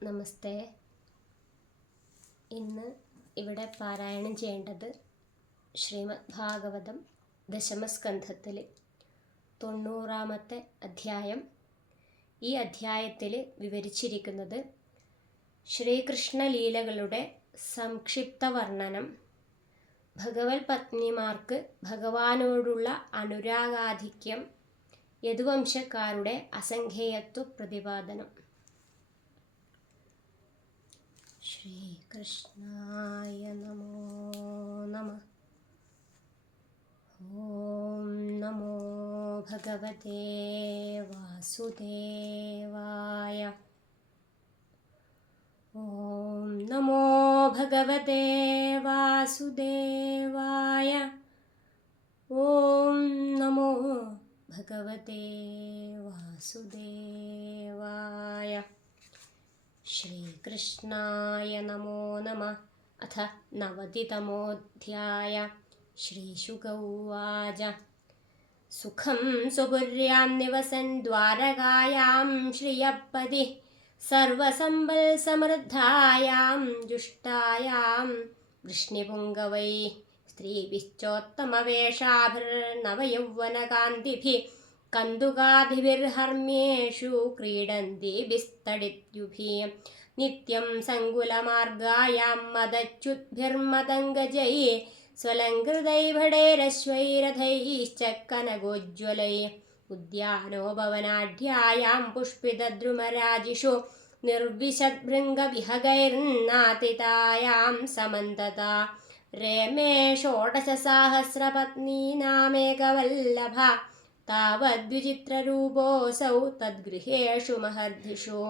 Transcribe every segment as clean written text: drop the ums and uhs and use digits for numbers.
നമസ്തേ. ഇന്ന് ഇവിടെ പാരായണം ചെയ്യേണ്ടത് ശ്രീമദ് ഭാഗവതം ദശമസ്കന്ധത്തിൽ 90-ാമത്തെ അധ്യായം. ഈ അധ്യായത്തിൽ വിവരിച്ചിരിക്കുന്നത് ശ്രീകൃഷ്ണ ലീലകളുടെ സംക്ഷിപ്ത വർണ്ണനം, ഭഗവത് പത്നിമാർക്ക് ഭഗവാനോടുള്ള അനുരാഗാധിക്യം, യദുവംശക്കാരുടെ അസംഖ്യേയത്വ പ്രതിപാദനം. ശ്രീകൃഷ്ണായ നമോ നമഃ. ഓം നമോ ഭഗവതേ വാസുദേവായ. ഓം നമോ ഭഗവതേ വാസുദേവായ. ഓം നമോ ഭഗവതേ വാസുദേവായ. ശ്രീകൃഷ്ണായ നമോ നമഃ. അഥ 90-തമോऽധ്യായ. ശ്രീശുക ഉവാച. സുഖം സ്വപുര്യാം നിവസൻ ദ്വാരകായാം ശ്രിയപ്പതി സർവസമ്പൽ സമൃദ്ധായാം ജുഷ്ടായാം വൃഷ്ണിപുംഗവൈ സ്ത്രീഭിശ്ചോത്തമവേഷാഭിർനവയൗവനകാന്തിഭിः കന്ദുകാഭിർഹർമ്മ്യേഷു ക്രീഡന്തിഭിസ്തടിദ്യുഭിः നിത്യം സങ്കുലമാർഗായാം മദച്യുദ്ഭിർമദംഗജൈः സ്വലംകൃതൈർഭടൈരശ്വൈരഥൈശ്ച കനകോജ്വലൈः ഉദ്യാനോപവനാഢ്യായാം പുഷ്പിതദ്രുമരാജിഷു നിർവിശദ്ഭൃംഗവിഹഗൈർനാതിതായാം സമന്തതാ രമേ ഷോഡശസഹസ്രപത്നീനാമേകവല്ലഭ താവദ്വിചിത്രരൂപോऽസൗ തദ്ഗൃഹേഷു മഹർദിഷു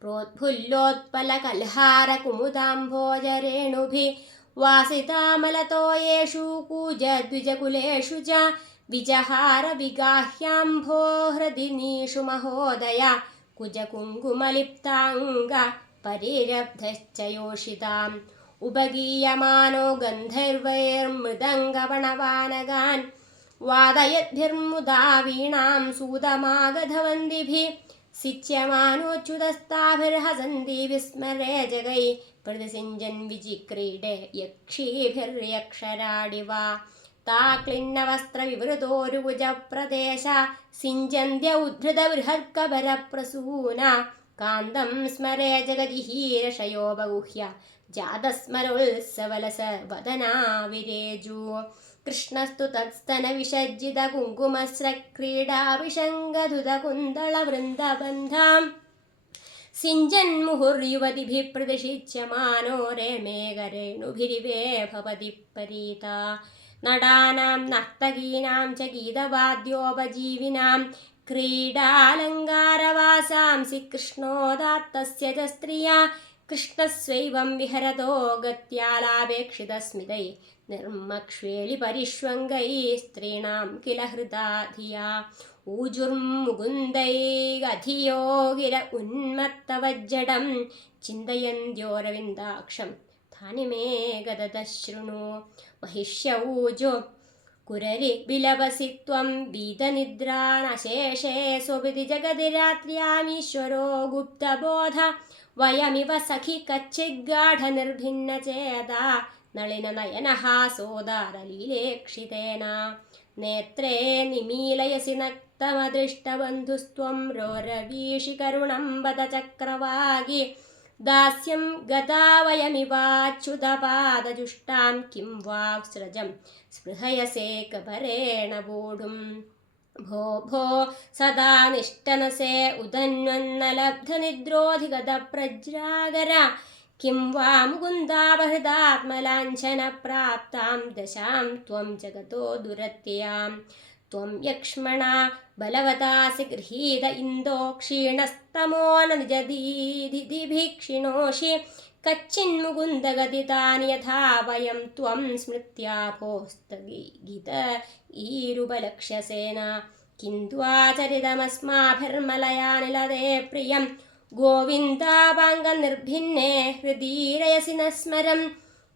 പ്രോദ്ഫുല്ലോത്പലകൽഹാരകുമുദാംഭോജരേണുഭിः വാസിതാമലതോയേഷു കൂജദ്വിജകുലേഷു ച വിജഹാരവിഗാഹ്യാംഭോ ഹൃദിനീഷു മഹോദയ കുജകുങ്കുമലിപ്താംഗ പരിരബ്ധശ്ച യോഷിതാം ഉപഗീയമാനോ ഗന്ധർവൈർമൃദംഗപണവാനകാൻ വാദയദ്ഭിർമുദാ വീണാം സൂതമാഗധവന്ദിഭിः സിച്യമാനോച്യുതസ്താഭിർഹസന്തി വിസ്മരേ ജഗൈ പ്രതിസിഞ്ജൻ വിചിക്രീഡേ യക്ഷീഭിര്യക്ഷരാടിവ താ ക്ലിന്നവസ്ത്രവിവൃതോരുകുജപ്രദേശ സിഞ്ജന്ത്യ ഉദ്ധൃതബൃഹത്കബരപ്രസൂന കാന്തം സ്മരേ ജഗജിഹീരഷയോ ബഗുഹ്യ ജാതസ്മരോത്സവലസ വദനാ വിരേജു കൃഷ്ണസ്തു തത്സ്തന വിസജ്ജിത കുങ്കുമസ്രക്രീഡാഭിഷംഗധുത കുന്തള വൃന്ദബന്ധാം സിഞ്ജന്മുഹുർയുവതിഭിः പ്രദശിച്യമാനോ രമേകരേണുഭിരിവേ ഭവതി പരീതാ നടാനാം നർത്തകീനാം ച ഗീതവാദ്യോപജീവിനാം ക്രീഡാലങ്കാരവാസാംസി കൃഷ്ണോദാത്തസ്യ ച സ്ത്രിയ കൃഷ്ണസ്വൈവം വിഹരതോ ഗത്യാലാപേക്ഷിതസ്മിതൈ നിർമ്മക്ഷ്വേളിപരിഷ്വംഗൈ സ്ത്രീണാം കില ഹൃദാ ധിയാ ഊജുർമുകുന്ദൈരധിയോ ഗിര ഉന്മത്തവജ്ജടം ചിന്തയന്ത്യോരവിന്ദാക്ഷം ധാനിമേ ഗദതശൃണു മഹിഷ്യ ഊജോ കുരരി വിലപസി ത്വം വീതനിദ്രാണശേഷേ സ്വപിതി ജഗതി രാത്ര്യാമീശ്വരോ ഗുപ്തബോധ വയമിവ സഖി കച്ചിദ്ഗാഢനിർഭിന്നചേതാ നളിനനയനഹാസോദാരലീലേക്ഷിതേന നേത്രേ നിമീലയസി നക്തമദൃഷ്ടബന്ധുസ്ത്വം രോരവീഷി കരുണം വദ ചക്രവാകി ദാസ്യം ഗതാ വയമിവാച്യുതപാദജുഷ്ടാം കിം വാ സ്രജം സ്പൃഹയസേ കപരേണ വോഢും ഭോ ഭോ സദാ നിഷ്ടനസേ ഉദന്വന്നലബ്ധനിദ്രോധിഗത പ്രജ്രാഗര കിം വാ മുകുന്ദാപഹൃദാത്മലാഞ്ഛന പ്രാപ്താം ദശാം ത്വം ജഗതോ ദുരത്യയാം ത്വം യക്ഷ്മണാ ബലവതാസി ഗൃഹീത ഇന്ദോ ക്ഷീണസ്തമോന നിജദീധിഭിക്ഷിണോഷി കച്ചിന്മുകുന്ദഗതിതാനി യഥാ വയം ത്വം സ്മൃത്യാഭോസ്തഗീത ഈരുപലക്ഷ്യസേന കിന്ത്വാചരിതമസ്മാഭിർമലയാനിലതേ പ്രിയം ഗോവിന്ദാപാംഗനിർഭിന്നേ ഹൃദീരയസി ന സ്മരം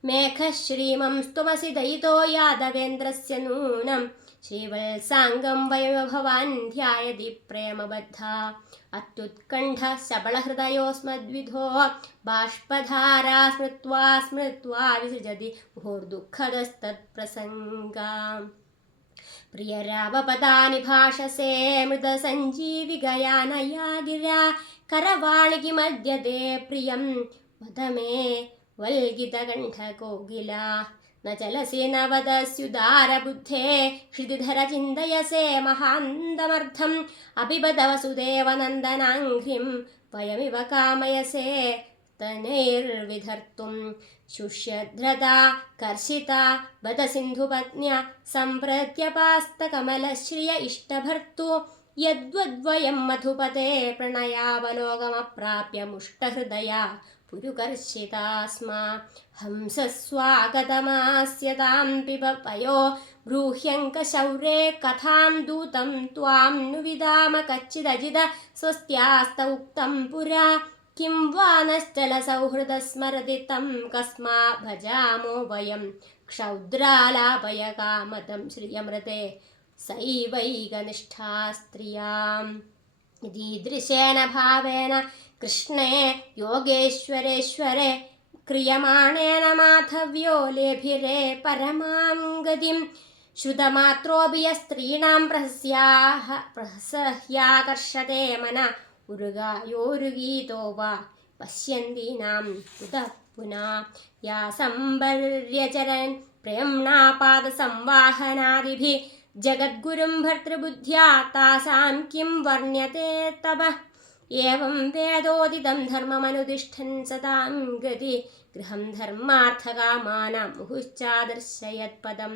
മേഘശ്രീമം സ്ത്വമസി ദയിതോ യാദവേന്ദ്രസ്യ നൂനം ശ്രീവത്സാംഗം വയോഭവാൻ ധ്യായതി പ്രേമബദ്ധ അത്യുത്കണ്ഠ ശബളഹൃദയോസ്മദ്വിധോ ബാഷ്പധാരാ സ്മൃത്വാ സ്മൃത്വാ വിസൃജതി മുഹുർദുഃഖദസ്തത്പ്രസംഗാം പ്രിയരാവപദാനി ഭാഷസേ മൃതസഞ്ജീവികയാനയാ ഗിരാ കരവാണി കിമദ്യതേ പ്രിയം വദമേ വൽഗിതകണ്ഠകോകില ന ചലസി ന വദസ്യുദാരബുദ്ധേ ഹൃദിധര ചിന്തയസേ മഹാന്തമർത്ഥം അപിബദ വസുദേവനന്ദനാഘ്രിം വയമിവ കാമയസേ തനൈർവിധർത്തും ശുഷ്യധ്രതാ കർഷിതാ വദ സിന്ധുപത്ന്യ സംപ്രത്യപാസ്തകമലശ്രിയ ഇഷ്ടഭർത്തു യദ്വദ്വയം മധുപതേ പ്രണയാവലോകമപ്രാപ്യ മുഷ്ടഹൃദയാ പുരുകർഷിതാസ്മാ ഹംസസ്വാഗതമാസ്യതാം പിബ പയോ ബ്രൂഹ്യങ്കശൗരേ കഥാം ദൂതം ത്വാം नु വിദാമ കച്ചിദജിത സ്വസ്ത്യാസ്ത ഉക്തം പുരാ കിം വാ നശ്ചല സൗഹൃദസ്മരതി തം കസ്മാ ഭജാമോ വയം ക്ഷൗദ്രാലാപയ കാമതം ശ്രിയമൃതേ സൈവൈകനിഷ്ഠാ സ്ത്രിയാം ദീദൃശേന ഭാവേന കൃഷ്ണേ യോഗേശ്വരേശ്വരെ ക്രിയമാണേന മാധവ്യോ ലേഭിരേ പരമാം ഗതിം ശ്രുതമാത്രോപി സ്ത്രീണാം പ്രഹസ്യാകർഷതേ മന ഉരുഗായോരുഗീതോ വാ പശ്യന്തീനാം കുതഃ പുനാ യാ സംഭര്യചരൻ പ്രേംണാപാദസംവാഹനാദിഭിः ജഗദ്ഗുരും ഭർതൃബുദ്ധ്യാ താസാം കിം വർണ്യത്തെ തപഃ ഏവം വേദോദിതം ധർമ്മമനുതിഷ്ഠൻ സദാം ഗതി ഗൃഹം ധർമാർത്ഥകാമാനാം മുഹുശ്ചാദർശയത്പദം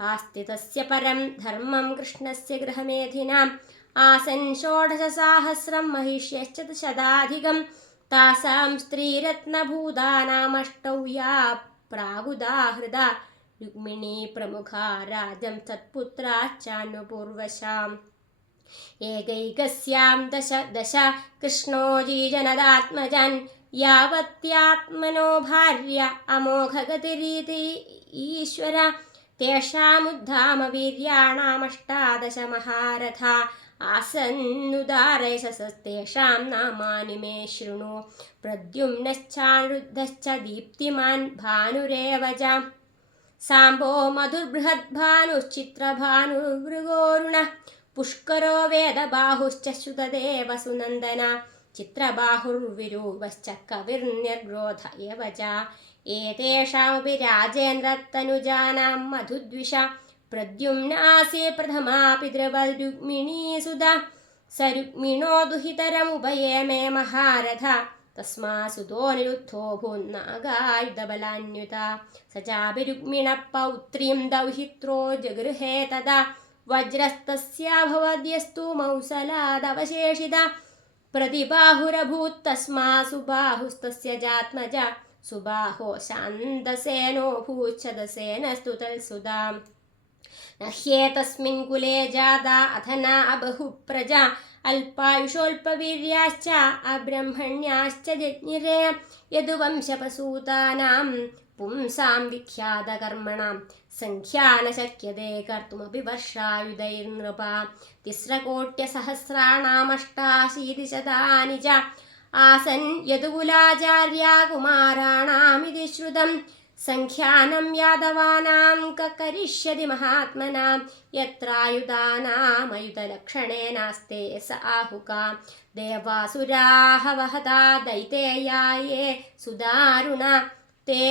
ആസ്തി തസ്യ പരം ധർമ്മം കൃഷ്ണസ്യ ഗൃഹമേധിനാം ആസൻ ഷോഡശസാഹസ്രം മഹിഷ്യശ്ച ശതാധികം താസാം സ്ത്രീരത്നഭൂതാനാമഷ്ടൗ യാ പ്രാഗുദാഹൃത രുക്മിണീ പ്രമുഖാ രാജം തത്പുത്രാശ്ചാനുപൂർവശാം ഏകൈകസ്യാം ദശ ദശ കൃഷ്ണോ ജീജനദാത്മജാൻ യാവത്യാത്മനോ ഭാര്യ അമോഘഗതിരീതി ഈശ്വര തേഷാമുദ്ധാമ വീര്യാണാമഷ്ടാദശ മഹാരഥ ആസന്നുദാരയശസ്തേഷാം നാമാനി മേ ശൃണു പ്രദ്യുമ്നശ്ചാനിരുദ്ധശ്ച ദീപ്തിമാൻ ഭാനുരേവ ച സാംബോ മധുർബൃഹദ്ഭാനുശ്ചിത്രഭാനുർമൃഗോരുണ പുഷ്കരോ വേദബാഹുശ്ച ശ്രുതദേവ സുനന്ദന ചിത്രബാഹുർവിരൂപശ്ച കവിർനിർഗ്രോധ ഏവ ച ഏതേഷാമപി രാജേന്ദ്രതനുജാനാം മധുദ്വിഷ പ്രദ്യുമ്നാസി പ്രഥമാ പിതൃവരുക്മിണീ സുത സ രുക്മിണോ ദുഹിതരമുഭയേ മേ മഹാരഥ തസ്മാ സുതോ നിരുദ്ധോ ഭൂന്നാഗായുധബലാന്യുത സ ചാപി രുക്മിണ പൗത്രീം ദൗഹിത്രോ ജഗൃഹേ തദാ വജ്രസ്തസ്യാഭവദ്യസ്തു മൗസലാദവശേഷിത പ്രതിബാഹുരഭൂത് തസ്മാ സുബാഹുസ്തസ്യ ജാത്മജ സുബാഹോ ശാന്തസേനോ ഭൂച്ഛദസേനസ്തു തൽസുതാം നഹ്യേതസ്മിൻ കുലേ ജാതാ അധനാ അബഹുപ്രജാ അല്പായുഷോൽപവീര്യാശ്ച അബ്രഹ്മണ്യാശ്ച ജജ്ഞിരേ യദുവംശപസൂതാനാം പുംസാം വിഖ്യാതകർമ്മണാം സംഖ്യാന ശക്യതേ കർത്തുമപി വർഷായുധൈർനൃപ തിസ്രകോട്യസഹസ്രാണാമഷ്ടാശീതിശതാനി ച ആസൻ യദുകുലാചാര്യാ കുമാരാണാമിതി ശ്രുതം സംഖ്യാനം യാദവാനാം കരിഷ്യതി മഹാത്മനാം യത്രായുധാനാമയുധലക്ഷണേനാസ്തേ സ ആഹുകാ ദേവാസുരാഹ വഹതാ ദൈതേയായേ സുദാരുണ തേ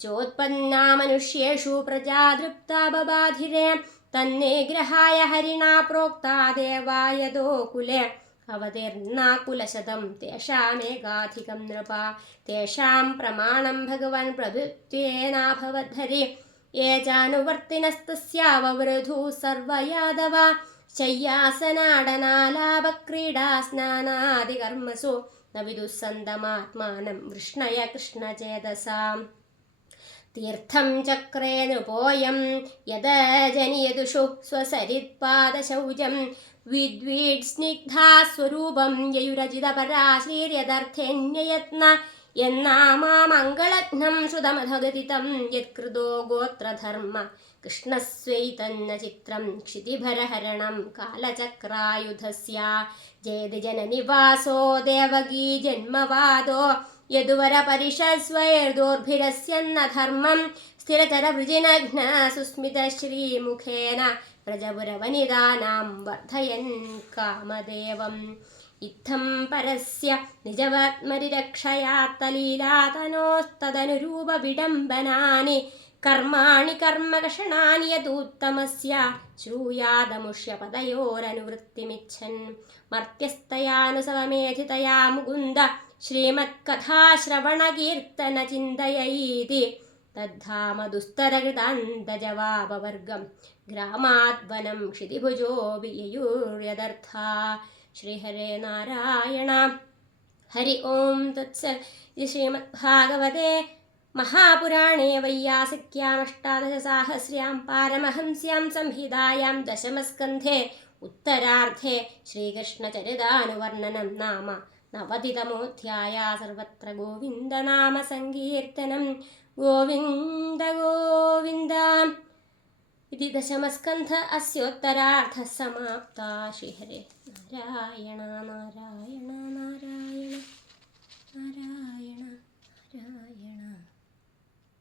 ചോത്പന്നാ മനുഷ്യേഷു പ്രജാദൃപ്താ ബബാധിരേ തന്നേഗ്രഹായ ഹരിണാ പ്രോക്താ ദേവായതോ കുലേ അവതീർണാകുലശതം തേഷാമേകാധികം നൃപ തേഷാം പ്രമാണം ഭഗവൻ പ്രഭുത്വേനാഭവദ്ധരി യേ ചാനുവർത്തിനസ്തസ്യാവവൃധു സർവയാദവ ശയ്യാസനാടനാലാപക്രീഡാ സ്നാനാദികർമ്മസു ന വിദുസ്സന്തമാത്മാനം വൃഷ്ണയ കൃഷ്ണചേതസാം തീർത്ഥം ചക്രേ നൃപോയം യദജനിയദുഷു സ്വസരിത്പാദശൗചം വിദ്വീഡ് സ്നിഗ്ധാ സ്വരൂപം യയുരജിതപരാശീര്യദർത്ഥേന്യയത്ന എന്നാമാമംഗളഘ്നം ശ്രുതമധഗതിതം യത്കൃതോ ഗോത്രധർമ്മ കൃഷ്ണസ്വൈതന്ന ചിത്രം ക്ഷിതിഭരഹരണം കാലചക്രായുധസ്യ ജയതി ജനനിവാസോ ദേവകീ ജന്മവാദോ യദുവര പരിഷസ്വൈർദോർഭിരസ്യന്ന ധർമ്മം സ്ഥിരചരവൃജിനഘ്ന സുസ്മിതശ്രീമുഖേന പ്രജപുരവനിതാനാം വർദ്ധയൻ കാമദേവം ഇത്തം പരസ്യ നിജവത്മരിരക്ഷയാത്തലീലാതനോസ്തദനുരൂപ വിഡംബനാനി കർമാണി കർമ്മകഷണാനി യദൂത്തമസ്യ ശ്രൂയാദമുഷ്യ പദയോരനുവൃത്തിമിച്ഛൻ മർത്യസ്തയാനുസവമേധിതയാ മുകുന്ദ ശ്രീമത്കഥാശ്രവണകീർത്തന ചിന്തയൈതി തദ്ധാമ ദുസ്തരകൃതാന്തജവാപവർഗം ഗ്രാമാദ്വനം ക്ഷിതിഭുജോ വിയയൂര്യദർത്ഥ. ശ്രീഹരേ നാരായണ. ഹരി ഓം തത്സത്. ശ്രീമദ്ഭാഗവതേ മഹാപുരാണേ വൈയാസിക്യാമഷ്ടാദശസാഹസ്ര്യാം പാരമഹംസ്യാം സംഹിതായാം ദശമസ്കന്ധേ ഉത്തരാർദ്ധേ ശ്രീകൃഷ്ണചരിതാനുവർണ്ണനം നാമ നവതിതമോധ്യായ. സർവത്ര ഗോവിന്ദനാമ സങ്കീർത്തനം. ഗോവിന്ദ ഗോവിന്ദ. ഇതി ദശമസ്കന്ധ അസ്യോത്തരാർദ്ധ സമാപ്ത. ശ്രീഹരേ നാരായണ നാരായണ.